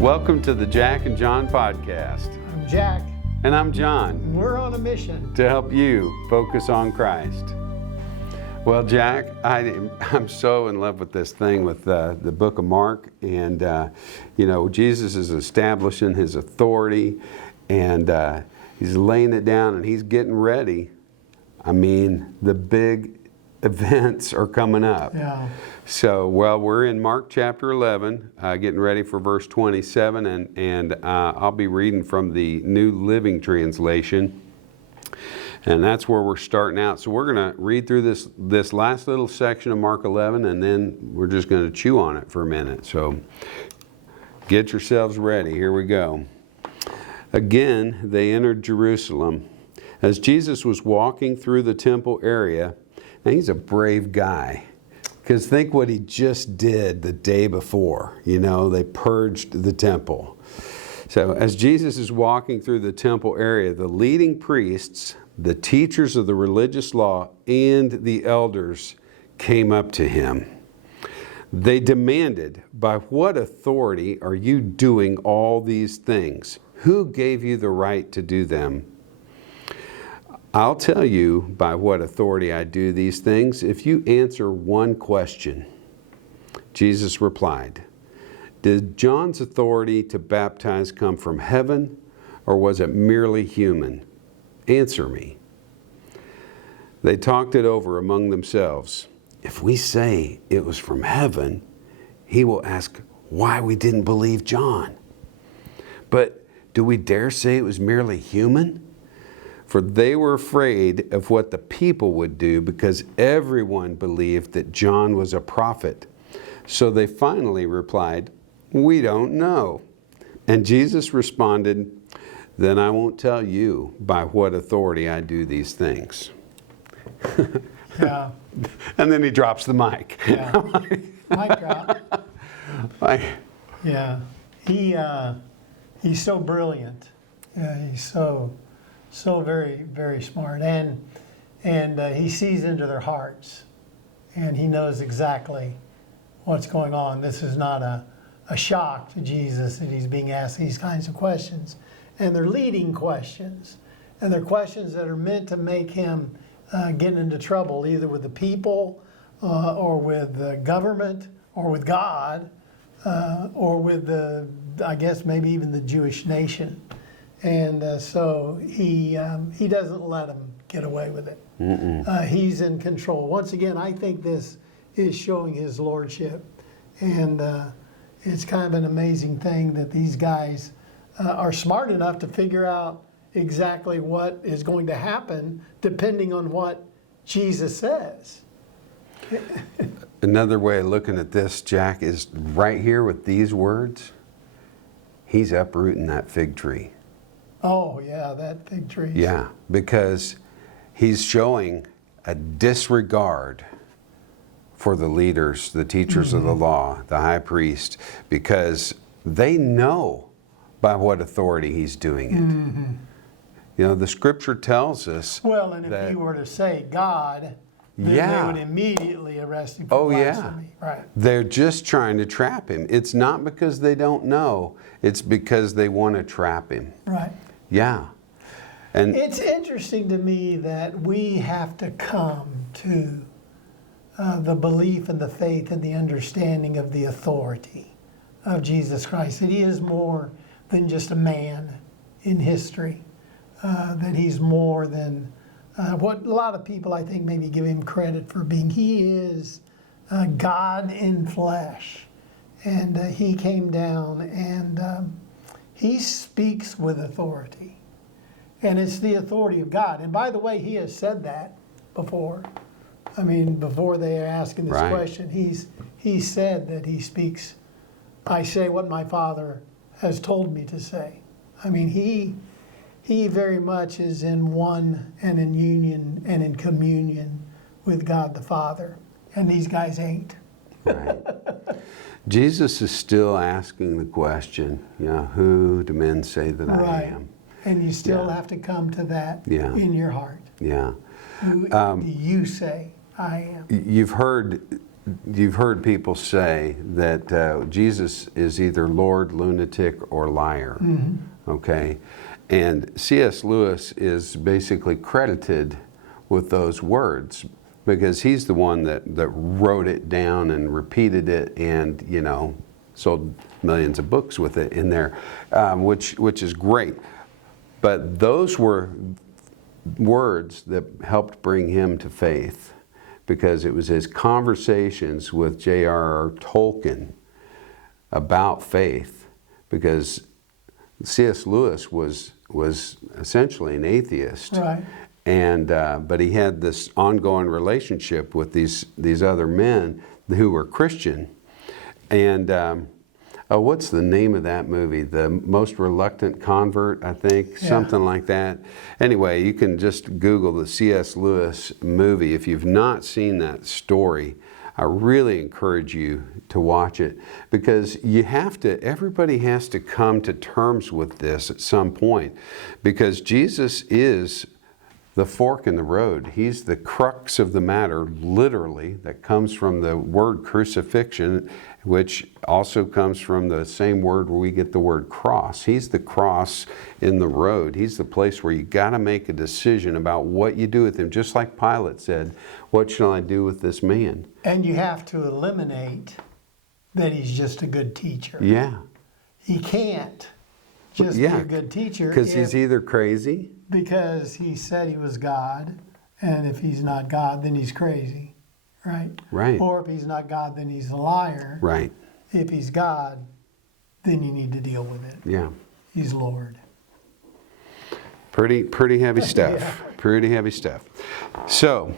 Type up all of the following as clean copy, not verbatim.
Welcome to the Jack and John podcast. I'm Jack. And I'm John. We're on a mission to help you focus on Christ. Well, Jack, I'm so in love with this thing with the book of Mark. And, Jesus is establishing his authority and he's laying it down and he's getting ready. I mean, the big events are coming up. Yeah. So, we're in Mark chapter 11, getting ready for verse 27, and I'll be reading from the New Living Translation, and that's where we're starting out. So we're going to read through this last little section of Mark 11, and then we're just going to chew on it for a minute. So get yourselves ready. Here we go. Again, they entered Jerusalem. As Jesus was walking through the temple area, and he's a brave guy. Because think what he just did the day before. They purged the temple. So as Jesus is walking through the temple area, the leading priests, the teachers of the religious law, and the elders came up to him. They demanded, "By what authority are you doing all these things? Who gave you the right to do them?" "I'll tell you by what authority I do these things if you answer one question." Jesus replied, "Did John's authority to baptize come from heaven, or was it merely human? Answer me." They talked it over among themselves. "If we say it was from heaven, he will ask why we didn't believe John. But do we dare say it was merely human?" For they were afraid of what the people would do because everyone believed that John was a prophet. So they finally replied, "We don't know." And Jesus responded, "Then I won't tell you by what authority I do these things." Yeah. And then he drops the mic. Yeah. Mic drop. Yeah. He's so brilliant. Yeah, he's so very, very smart. And he sees into their hearts. And he knows exactly what's going on. This is not a shock to Jesus that he's being asked these kinds of questions. And they're leading questions. And they're questions that are meant to make him get into trouble, either with the people or with the government or with God or with I guess maybe even the Jewish nation. And so he doesn't let them get away with it. He's in control. Once again, I think this is showing his lordship. And it's kind of an amazing thing that these guys are smart enough to figure out exactly what is going to happen depending on what Jesus says. Another way of looking at this, Jack, is right here with these words. He's uprooting that fig tree. Oh, yeah, that fig tree. Yeah, because he's showing a disregard for the leaders, the teachers of the law, the high priest, because they know by what authority he's doing it. The scripture tells us. Well, and if you were to say God, then they would immediately arrest him for blasphemy. Right. They're just trying to trap him. It's not because they don't know. It's because they want to trap him. Right. Yeah. And it's interesting to me that we have to come to the belief and the faith and the understanding of the authority of Jesus Christ. That he is more than just a man in history. That he's more than what a lot of people, I think, maybe give him credit for being. He is God in flesh. And he came down and he speaks with authority. And it's the authority of God. And by the way, he has said that before. I mean, before they are asking this question, he said that he speaks, "I say what my Father has told me to say." I mean, he very much is in one and in union and in communion with God the Father. And these guys ain't. Right. Jesus is still asking the question, who do men say that I am? And you still have to come to that in your heart. Yeah. Who do you say I am? You've heard you've heard people say that Jesus is either Lord, lunatic, or liar. Okay? And C.S. Lewis is basically credited with those words because he's the one that wrote it down and repeated it and, you know, sold millions of books with it in there, which is great. But those were words that helped bring him to faith because it was his conversations with J.R.R. Tolkien about faith, because C.S. Lewis was essentially an atheist. Right. And but he had this ongoing relationship with these other men who were Christian. And what's the name of that movie? The Most Reluctant Convert, I think, something like that. Anyway, you can just Google the C.S. Lewis movie. If you've not seen that story, I really encourage you to watch it, because everybody has to come to terms with this at some point, because Jesus is the fork in the road. He's the crux of the matter, literally, that comes from the word crucifixion, which also comes from the same word where we get the word cross. He's the cross in the road. He's the place where you got to make a decision about what you do with him. Just like Pilate said, what shall I do with this man? And you have to eliminate that he's just a good teacher. Yeah. He can't just be a good teacher. Because he's either crazy. Because he said he was God, and if he's not God, then he's crazy, right? Right. Or if he's not God, then he's a liar. Right. If he's God, then you need to deal with it. Yeah. He's Lord. Pretty heavy stuff. Yeah. Pretty heavy stuff. So,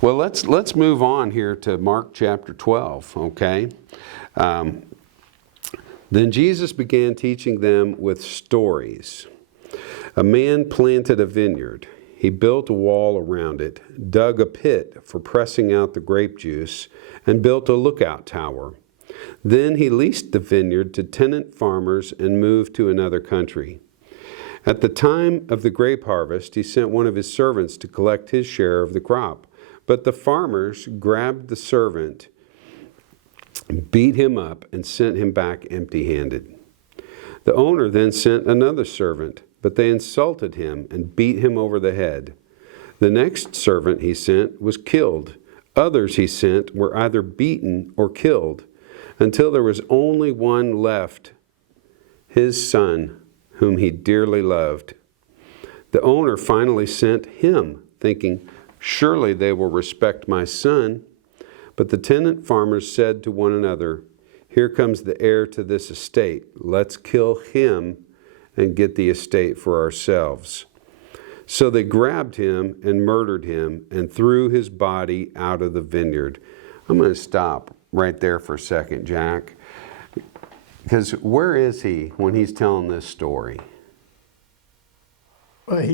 well, let's move on here to Mark chapter 12, okay? Then Jesus began teaching them with stories. A man planted a vineyard. He built a wall around it, dug a pit for pressing out the grape juice, and built a lookout tower. Then he leased the vineyard to tenant farmers and moved to another country. At the time of the grape harvest, he sent one of his servants to collect his share of the crop. But the farmers grabbed the servant, beat him up, and sent him back empty-handed. The owner then sent another servant, but they insulted him and beat him over the head. The next servant he sent was killed. Others he sent were either beaten or killed, until there was only one left, his son, whom he dearly loved. The owner finally sent him, thinking, surely they will respect my son. But the tenant farmers said to one another, here comes the heir to this estate. Let's kill him and get the estate for ourselves. So they grabbed him and murdered him and threw his body out of the vineyard. I'm going to stop right there for a second, Jack. Because where is he when he's telling this story? Well,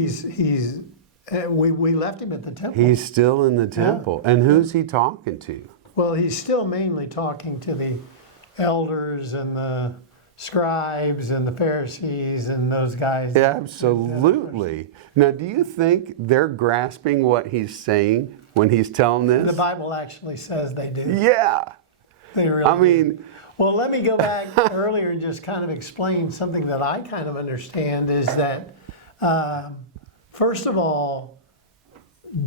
we left him at the temple. He's still in the temple. Yeah. And who's he talking to? Well, he's still mainly talking to the elders and the scribes and the Pharisees and those guys. Yeah, absolutely. Now, do you think they're grasping what he's saying when he's telling this? The Bible actually says they do. Yeah. They really do. Well, let me go back earlier and just kind of explain something that I kind of understand is that, first of all,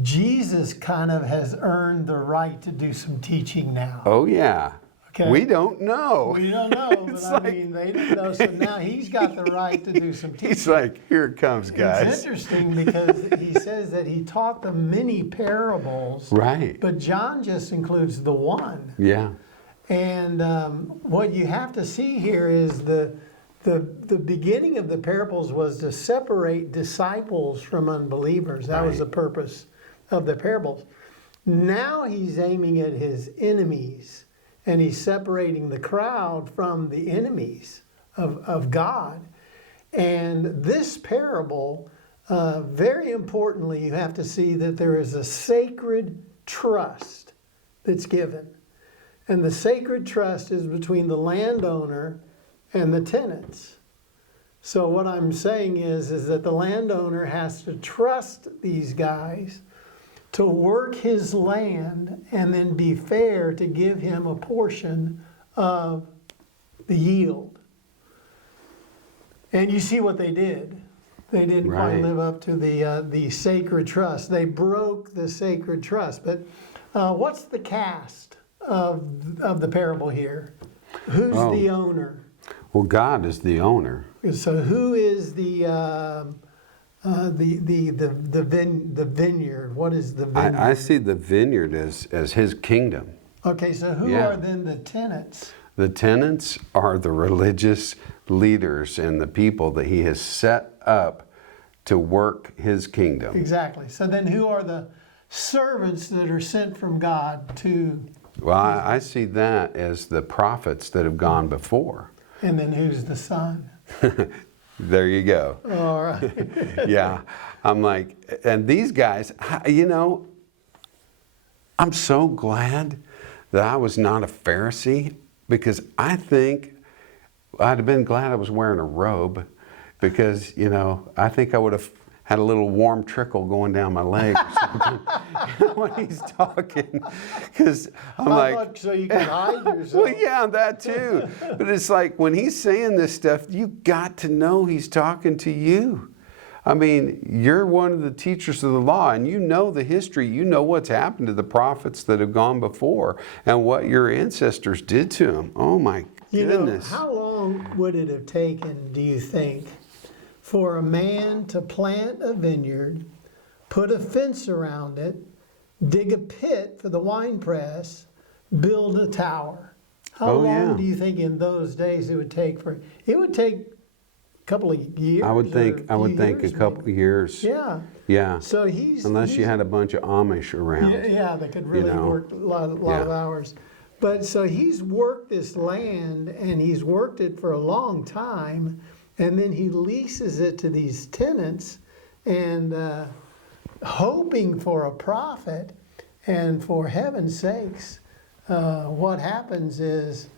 Jesus kind of has earned the right to do some teaching now. Oh, yeah. Okay. We don't know. We don't know, but I mean, they didn't know, so now he's got the right to do some teaching. He's like, here it comes, guys. It's interesting because he says that he taught them many parables. Right. But John just includes the one. Yeah. And what you have to see here is the beginning of the parables was to separate disciples from unbelievers. That was the purpose of the parables. Now he's aiming at his enemies, and he's separating the crowd from the enemies of God. And this parable, very importantly, you have to see that there is a sacred trust that's given. And the sacred trust is between the landowner and the tenants. So what I'm saying is that the landowner has to trust these guys to work his land and then be fair to give him a portion of the yield. And you see what they did. They didn't quite Right. live up to the sacred trust. They broke the sacred trust. But what's the cast of the parable here? Who's the owner? Well, God is the owner. So who is the vineyard? What is the vineyard? I see the vineyard as his kingdom. Okay, so who are then the tenants? The tenants are the religious leaders and the people that he has set up to work his kingdom. Exactly. So then who are the servants that are sent from God to... Well, I see that as the prophets that have gone before. And then who's the son? There you go. All right. Yeah. I'm like, and these guys, you know, I'm so glad that I was not a Pharisee, because I think I'd have been glad I was wearing a robe, because, you know, I think I would have had a little warm trickle going down my leg or something when he's talking. Because I'm like, so you can hide yourself. well, yeah, that too. But it's like when he's saying this stuff, you got to know he's talking to you. I mean, you're one of the teachers of the law, and you know the history. You know what's happened to the prophets that have gone before and what your ancestors did to them. Oh, my goodness. You know, how long would it have taken, do you think, for a man to plant a vineyard, put a fence around it, dig a pit for the wine press, build a tower? How long do you think in those days it would take for it? Would take a couple of years. I would think a couple of years. Yeah. Yeah. So unless you had a bunch of Amish around. Yeah, that could really work a lot of hours. But so he's worked this land, and he's worked it for a long time, and then he leases it to these tenants, and hoping for a profit. And for heaven's sakes, what happens is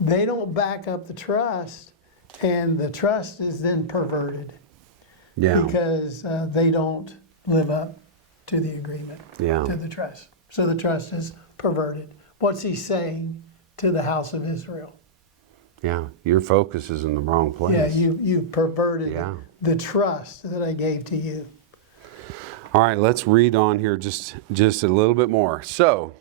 they don't back up the trust, and the trust is then perverted. Yeah. Because they don't live up to the agreement, to the trust. So the trust is perverted. What's he saying to the house of Israel? Yeah, your focus is in the wrong place. Yeah, you perverted the trust that I gave to you. All right, let's read on here just a little bit more. So,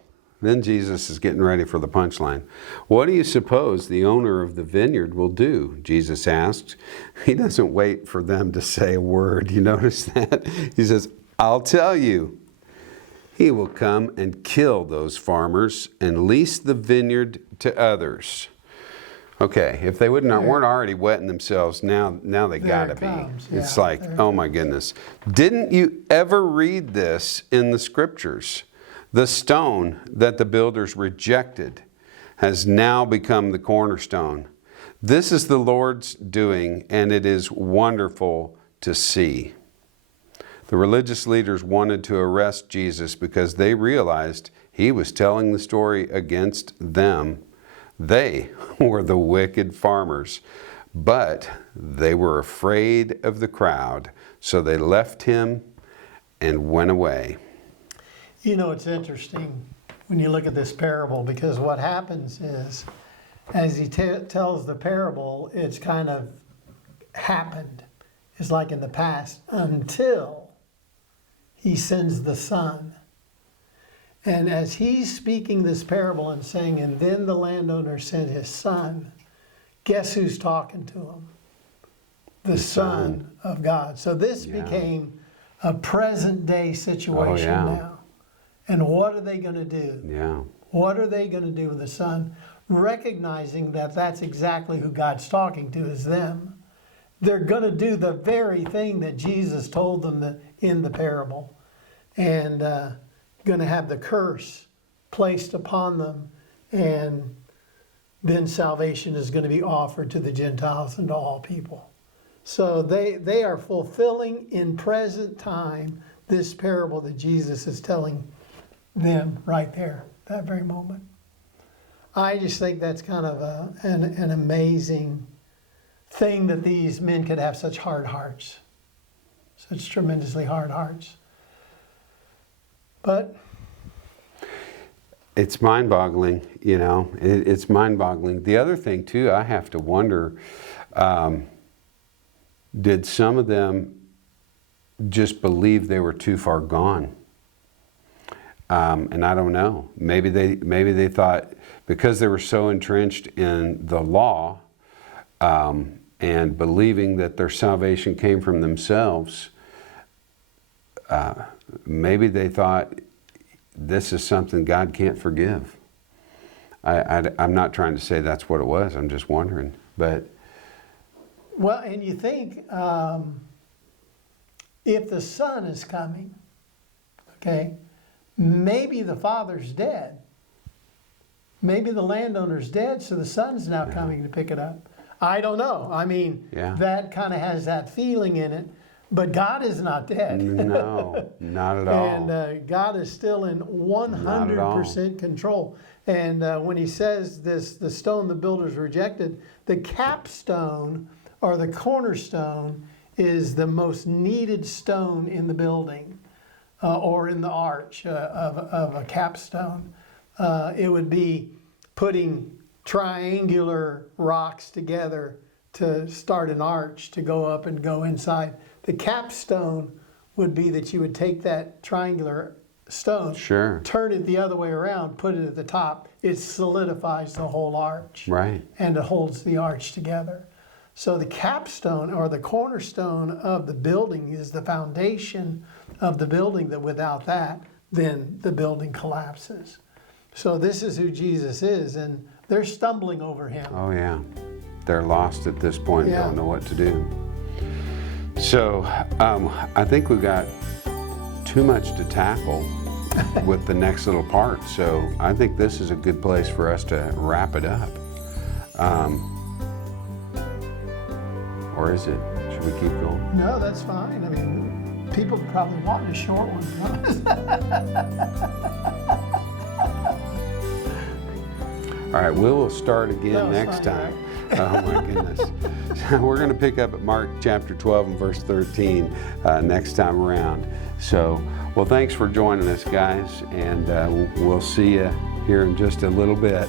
then Jesus is getting ready for the punchline. What do you suppose the owner of the vineyard will do? Jesus asked. He doesn't wait for them to say a word. You notice that? He says, I'll tell you. He will come and kill those farmers and lease the vineyard to others. Okay, if they weren't already wetting themselves, now they gotta be. It's like, oh my goodness. Didn't you ever read this in the scriptures? The stone that the builders rejected has now become the cornerstone. This is the Lord's doing, and it is wonderful to see. The religious leaders wanted to arrest Jesus because they realized he was telling the story against them. They were the wicked farmers, but they were afraid of the crowd, so they left him and went away. You know, it's interesting when you look at this parable, because what happens is, as he tells the parable, it's kind of happened. It's like in the past, until he sends the Son. And as he's speaking this parable and saying, and then the landowner sent his son, guess who's talking to him? The Son of God. So this became a present day situation now. And what are they going to do? Yeah. What are they going to do with the Son? Recognizing that that's exactly who God's talking to, is them. They're going to do the very thing that Jesus told them in the parable. And going to have the curse placed upon them, and then salvation is going to be offered to the Gentiles and to all people. So they are fulfilling in present time this parable that Jesus is telling them right there, that very moment. I just think that's kind of an amazing thing, that these men could have such hard hearts, such tremendously hard hearts. But it's mind-boggling, you know. It's mind-boggling. The other thing too, I have to wonder, did some of them just believe they were too far gone? And I don't know. Maybe they thought, because they were so entrenched in the law and believing that their salvation came from themselves, maybe they thought this is something God can't forgive. I'm not trying to say that's what it was. I'm just wondering. But well, and you think if the Son is coming, okay, maybe the Father's dead. Maybe the landowner's dead, so the Son's now coming to pick it up. I don't know. I mean, that kind of has that feeling in it. But God is not dead. No, not at all. And God is still in 100% control. And when he says this, the stone the builders rejected, the capstone or the cornerstone is the most needed stone in the building or in the arch of a capstone. It would be putting triangular rocks together to start an arch to go up and go inside. The capstone would be that you would take that triangular stone, turn it the other way around, put it at the top. It solidifies the whole arch. Right. And it holds the arch together. So the capstone or the cornerstone of the building is the foundation of the building, that without that, then the building collapses. So this is who Jesus is, and they're stumbling over him. Oh yeah. They're lost at this point and don't know what to do. So I think we've got too much to tackle with the next little part. So I think this is a good place for us to wrap it up. Or is it? Should we keep going? No, that's fine. I mean, people probably want a short one. All right, we will start again next time. Right? Oh my goodness. We're going to pick up at Mark chapter 12 and verse 13 next time around. So, well, thanks for joining us, guys, and we'll see you here in just a little bit.